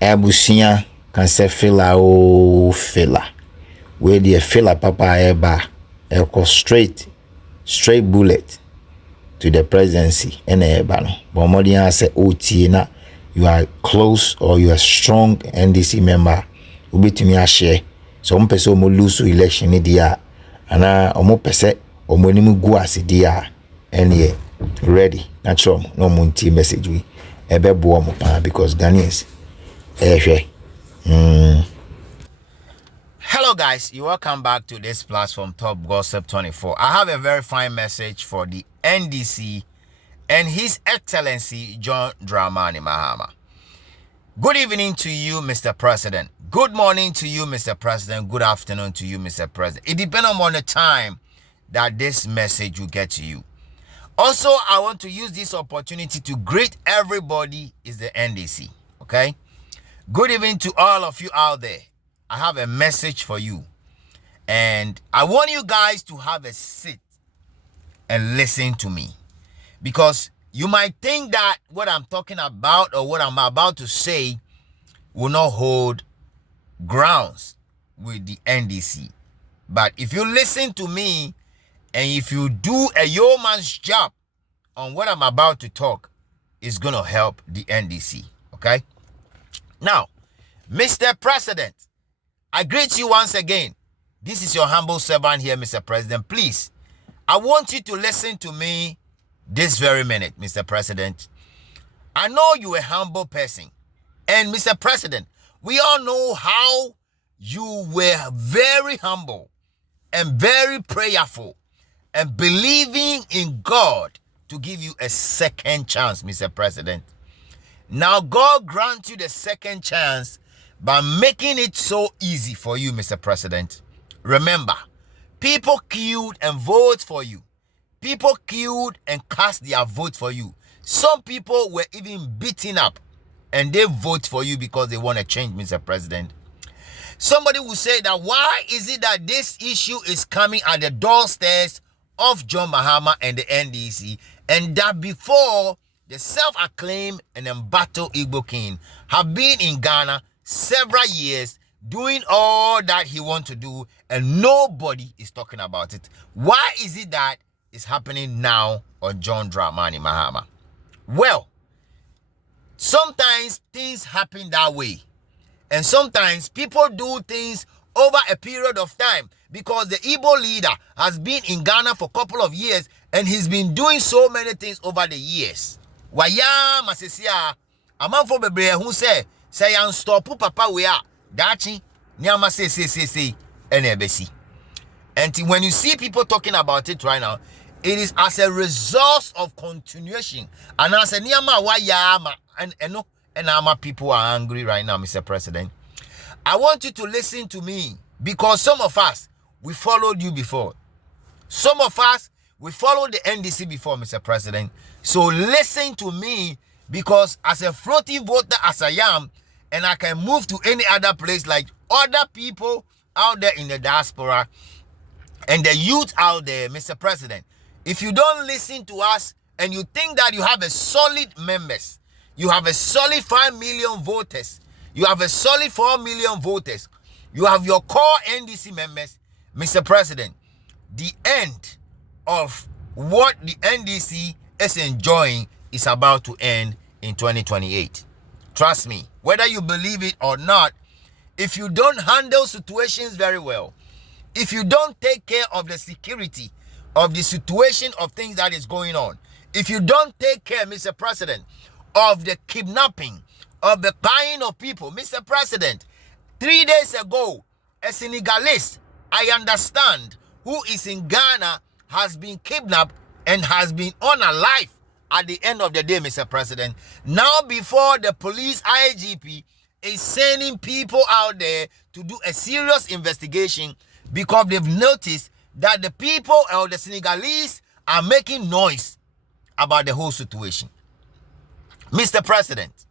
Ebusia can say filler o filler. Where the filler papa eba go straight bullet to the presidency and eba no. But Modian say OT na you are close or you are strong NDC member. Ubi to me a share. So person mo lose election ni dia. Ana omo pese omo ni mu gu ase dia. And ready. Natural no munti message we. Ebe bo mo pa because Ghanaians. Hello guys, you welcome back to this platform Top Gossip 24. I have a very fine message for the NDC and His Excellency John Dramani Mahama. Good evening to you, Mr. President. Good morning to you, Mr. President. Good afternoon to you, Mr. President. It depends on the time that this message will get to you. Also, I want to use this opportunity to greet everybody is the NDC, okay? Good evening to all of you out there. I have a message for you. And I want you guys to have a seat and listen to me. Because you might think that what I'm talking about or what I'm about to say will not hold grounds with the NDC. But if you listen to me and if you do a yeoman's job on what I'm about to talk, it's going to help the NDC. Okay? Now, Mr. President, I greet you once again. This is your humble servant here, Mr. President. Please, I want you to listen to me this very minute, Mr. President. I know you're a humble person. And Mr. President, we all know how you were very humble and very prayerful and believing in God to give you a second chance, Mr. President. Now, God grant you the second chance by making it so easy for you, Mr. President. Remember, people queued and voted for you. People queued and cast their vote for you. Some people were even beaten up and they vote for you because they want to change, Mr. President. Somebody will say that why is it that this issue is coming at the doorsteps of John Mahama and the NDC, and that before the self-acclaimed and embattled Igbo king have been in Ghana several years doing all that he wants to do and nobody is talking about it? Why is it that it's happening now on John Dramani Mahama? Well, sometimes things happen that way. And sometimes people do things over a period of time because the Igbo leader has been in Ghana for a couple of years and he's been doing so many things over the years. Waya masesia amanfo bebre hu say yan stop papa we are dachi nyama say ene ebesi. And when you see people talking about it right now, it is as a result of continuation. And as a nyama waya and no and ama people are angry right now, Mr. President. I want you to listen to me because some of us we followed you before. Some of us we followed the NDC before, Mr. President. So listen to me because as a floating voter as I am, and I can move to any other place like other people out there in the diaspora and the youth out there, Mr. President. If you don't listen to us and you think that you have a solid members, you have a solid 5 million voters, you have a solid 4 million voters, you have your core NDC members, Mr. President, the end of what the NDC is enjoying is about to end in 2028. Trust me, whether you believe it or not, if you don't handle situations very well, if you don't take care of the security of the situation of things that is going on, if you don't take care, Mr. President, of the kidnapping, of the buying of people, Mr. President, 3 days ago, a Senegalese, I understand, who is in Ghana, has been kidnapped and has been unalive at the end of the day, Mr. President. Now before the police IGBO is sending people out there to do a serious investigation because they've noticed that the people or the Senegalese are making noise about the whole situation. Mr. President,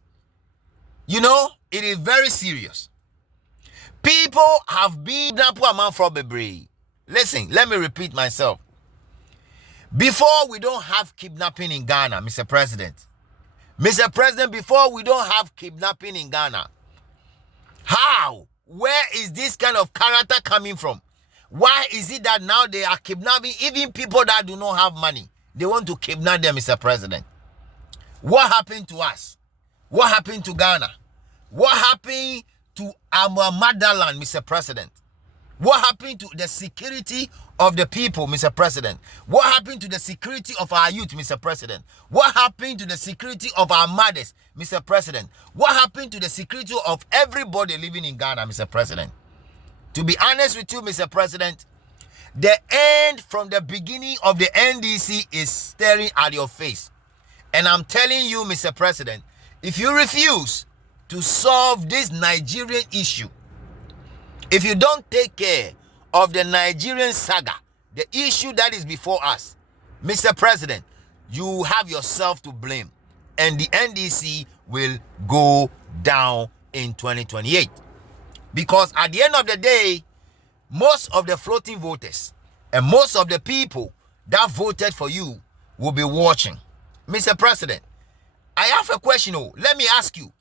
you know, it is very serious. People have been from Bebre. Listen, let me repeat myself. Before we don't have kidnapping in Ghana, Mr. President. Mr. President, before we don't have kidnapping in Ghana, How? Where is this kind of character coming from? Why is it that now they are kidnapping even people that do not have money? They want to kidnap them, Mr. President. What happened to us? What happened to Ghana? What happened to our motherland, Mr. President? What happened to the security of the people, Mr. President? What happened to the security of our youth, Mr. President? What happened to the security of our mothers, Mr. President? What happened to the security of everybody living in Ghana, Mr. President? To be honest with you, Mr. President, the end from the beginning of the NDC is staring at your face. And I'm telling you, Mr. President, if you refuse to solve this Nigerian issue, if you don't take care of the Nigerian saga, the issue that is before us, Mr. President, you have yourself to blame. And the NDC will go down in 2028. Because at the end of the day, most of the floating voters and most of the people that voted for you will be watching. Mr. President, I have a question. Let me ask you.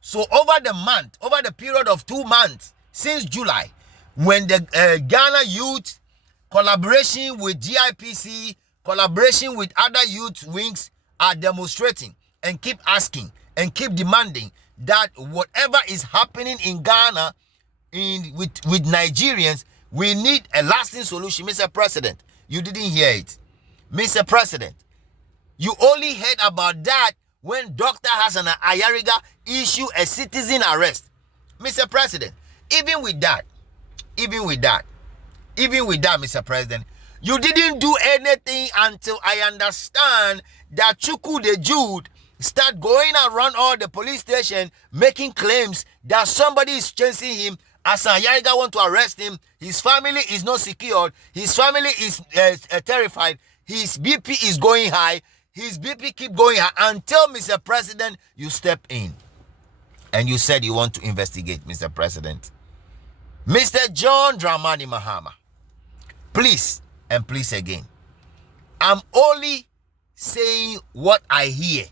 So over the period of 2 months, since July, when the Ghana youth, collaboration with GIPC, collaboration with other youth wings are demonstrating and keep asking and keep demanding that whatever is happening in Ghana with Nigerians, we need a lasting solution. Mr. President, you didn't hear it. Mr. President, you only heard about that when Dr. Hassan Ayariga issued a citizen arrest. Mr. President, even with that, Mr. President, you didn't do anything until I understand that Chuku the Jude start going around all the police station making claims that somebody is chasing him. Hassan Ayariga want to arrest him. His family is not secured. His family is terrified. His BP is going high. His BP keep going high until, Mr. President, you step in. And you said you want to investigate, Mr. President. Mr. John Dramani Mahama, please and please again, I'm only saying what I hear.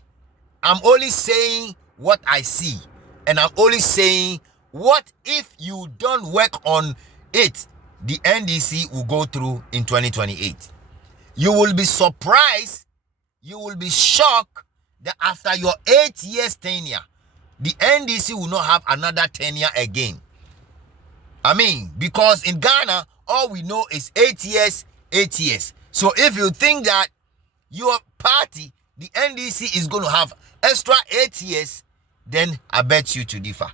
I'm only saying what I see. And I'm only saying, what if you don't work on it, the NDC will go through in 2028. You will be surprised, you will be shocked that after your 8 years tenure, the NDC will not have another tenure again. I mean, because in Ghana, all we know is 8 years, 8 years. So if you think that your party, the NDC, is going to have extra 8 years, then I bet you to differ.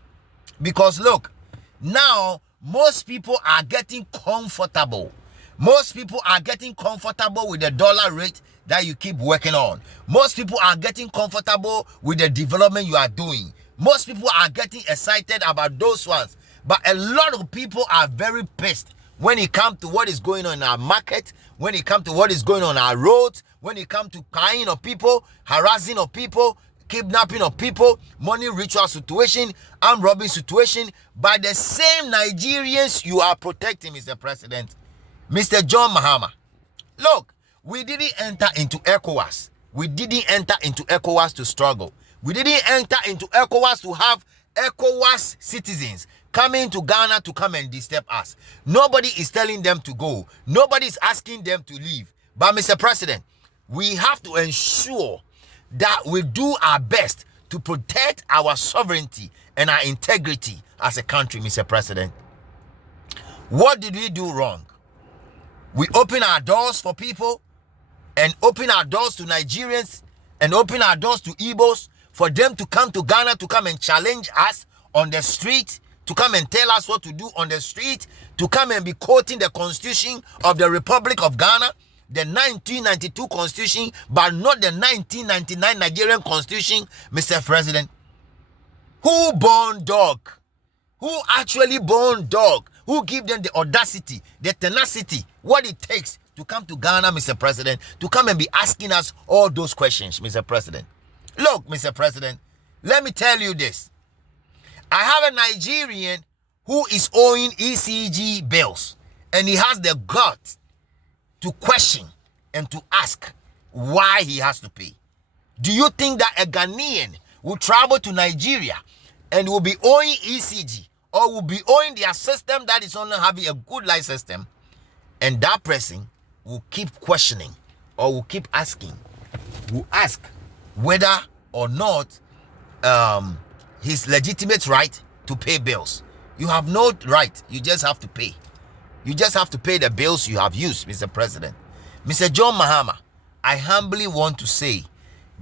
Because look, now most people are getting comfortable. Most people are getting comfortable with the dollar rate that you keep working on. Most people are getting comfortable with the development you are doing. Most people are getting excited about those ones. But a lot of people are very pissed when it comes to what is going on in our market, when it comes to what is going on our roads, when it comes to crying of people, harassing of people, kidnapping of people, money ritual situation, armed robbery situation, by the same Nigerians you are protecting, Mr. President. Mr. John Mahama, look, we didn't enter into ECOWAS. We didn't enter into ECOWAS to struggle. We didn't enter into ECOWAS to have ECOWAS citizens coming to Ghana to come and disturb us. Nobody is telling them to go. Nobody is asking them to leave. But Mr. President, we have to ensure that we do our best to protect our sovereignty and our integrity as a country, Mr. President. What did we do wrong? We open our doors for people and open our doors to Nigerians and open our doors to Igbos for them to come to Ghana to come and challenge us on the street, to come and tell us what to do on the street, to come and be quoting the Constitution of the Republic of Ghana, the 1992 Constitution, but not the 1999 Nigerian Constitution, Mr. President. Who born dog? Who actually born dog? Who give them the audacity, the tenacity, what it takes to come to Ghana, Mr. President, to come and be asking us all those questions, Mr. President? Look, Mr. President, let me tell you this. I have a Nigerian who is owing ECG bills, and he has the guts to question and to ask why he has to pay. Do you think that a Ghanaian will travel to Nigeria and will be owing ECG or or will be owing their system that is only having a good life system, and that person will keep questioning or will keep asking, will ask whether or not his legitimate right to pay bills. You have no right. You just have to pay. You just have to pay the bills you have used, Mr. President. Mr. John Mahama, I humbly want to say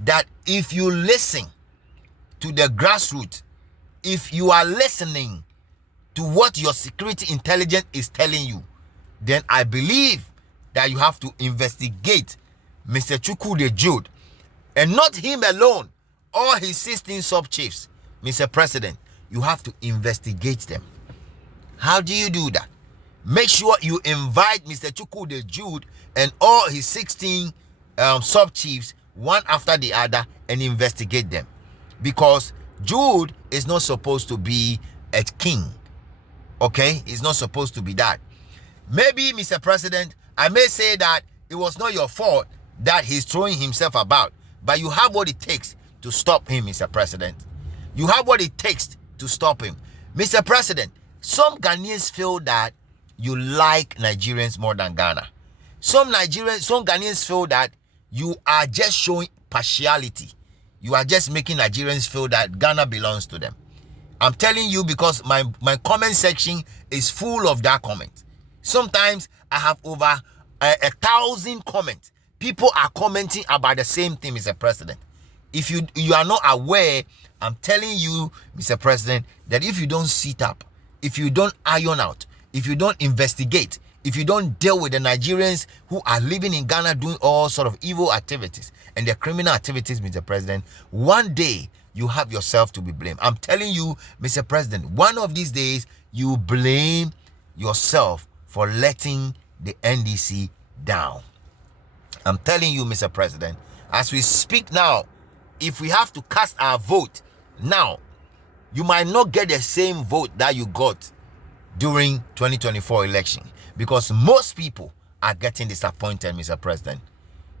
that if you listen to the grassroots, if you are listening to what your security intelligence is telling you, then I believe that you have to investigate Mr. Chukwudi Jude, and not him alone, all his 16 sub-chiefs. Mr. President, you have to investigate them. How do you do that? Make sure you invite Mr. Chukwudi Jude and all his 16 sub-chiefs one after the other and investigate them. Because Jude is not supposed to be a king. Okay? He's not supposed to be that. Maybe, Mr. President, I may say that it was not your fault that he's throwing himself about. But you have what it takes to stop him, Mr. President. You have what it takes to stop him. Mr. President, some Ghanaians feel that you like Nigerians more than Ghana. Some Ghanaians feel that you are just showing partiality. You are just making Nigerians feel that Ghana belongs to them. I'm telling you because my comment section is full of that comment. Sometimes I have over 1,000 comments. People are commenting about the same thing, Mr. President. If you are not aware, I'm telling you, Mr. President, that if you don't sit up, if you don't iron out, if you don't investigate, if you don't deal with the Nigerians who are living in Ghana doing all sort of evil activities and their criminal activities, Mr. President, one day you have yourself to be blamed. I'm telling you, Mr. President, one of these days you blame yourself for letting the NDC down. I'm telling you, Mr. President, as we speak now, if we have to cast our vote now, you might not get the same vote that you got during 2024 election, because most people are getting disappointed, Mr. President.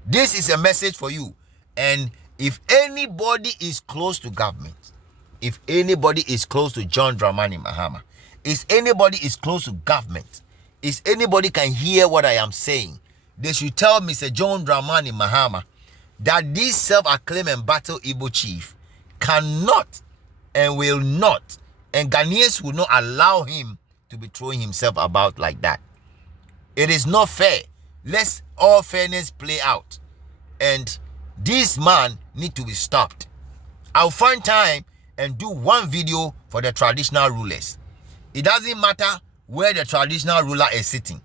This is a message for you. And if anybody is close to government, if anybody is close to John Dramani Mahama, if anybody is close to government, if anybody can hear what I am saying, they should tell Mr. John Dramani Mahama that this self-acclaimed and battle Igbo chief cannot and will not, and Ghanaians will not allow him to be throwing himself about like that. It is not fair. Let's all fairness play out. And this man need to be stopped. I'll find time and do one video for the traditional rulers. It doesn't matter where the traditional ruler is sitting.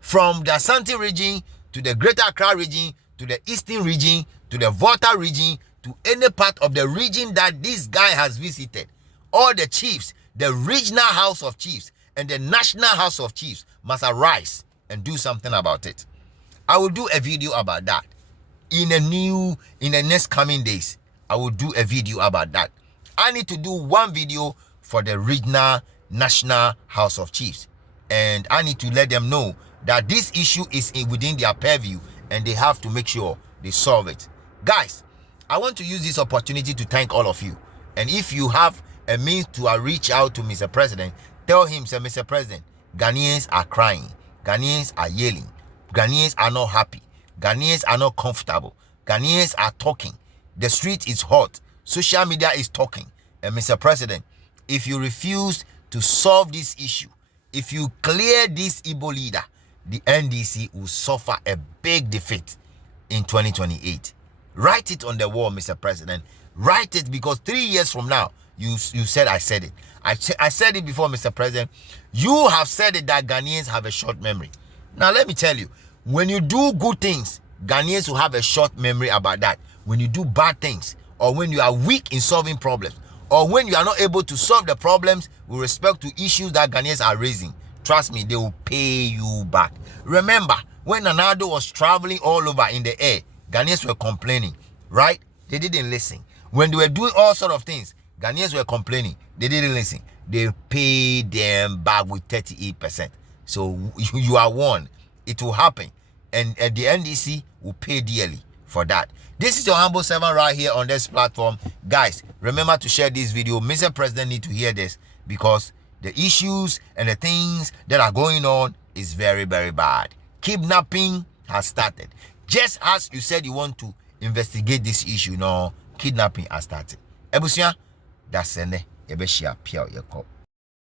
From the Asante region to the Greater Accra region to the Eastern region to the Volta region to any part of the region that this guy has visited, all the chiefs, the regional house of chiefs and the national house of chiefs must arise and do something about it. I will do a video about that. In the next coming days, I will do a video about that. I need to do one video for the regional national house of chiefs. And I need to let them know that this issue is within their purview and they have to make sure they solve it. Guys, I want to use this opportunity to thank all of you. And if you have a means to reach out to Mr. President, tell him, say, Mr. President, Ghanaians are crying. Ghanaians are yelling. Ghanaians are not happy. Ghanaians are not comfortable. Ghanaians are talking. The street is hot. Social media is talking. And Mr. President, if you refuse to solve this issue, if you clear this Igbo leader, the NDC will suffer a big defeat in 2028. Write it on the wall, Mr. President. Write it, because 3 years from now, you said I said it. I said it before, Mr. President. You have said it that Ghanaians have a short memory. Now, let me tell you, when you do good things, Ghanaians will have a short memory about that. When you do bad things, or when you are weak in solving problems, or when you are not able to solve the problems with respect to issues that Ghanaians are raising, trust me, they will pay you back. Remember, when Nana Akufo-Addo was traveling all over in the air, Ghanaians were complaining, right? They didn't listen. When they were doing all sort of things, Ghanaians were complaining. They didn't listen. They paid them back with 38%. So you are warned. It will happen. And the NDC will pay dearly for that. This is your humble servant right here on this platform. Guys, remember to share this video. Mr. President need to hear this, because the issues and the things that are going on is very, very bad. Kidnapping has started. Just as you said you want to investigate this issue, no, kidnapping has started. Ebusia, that's ene. Ebeshia Pia Yako.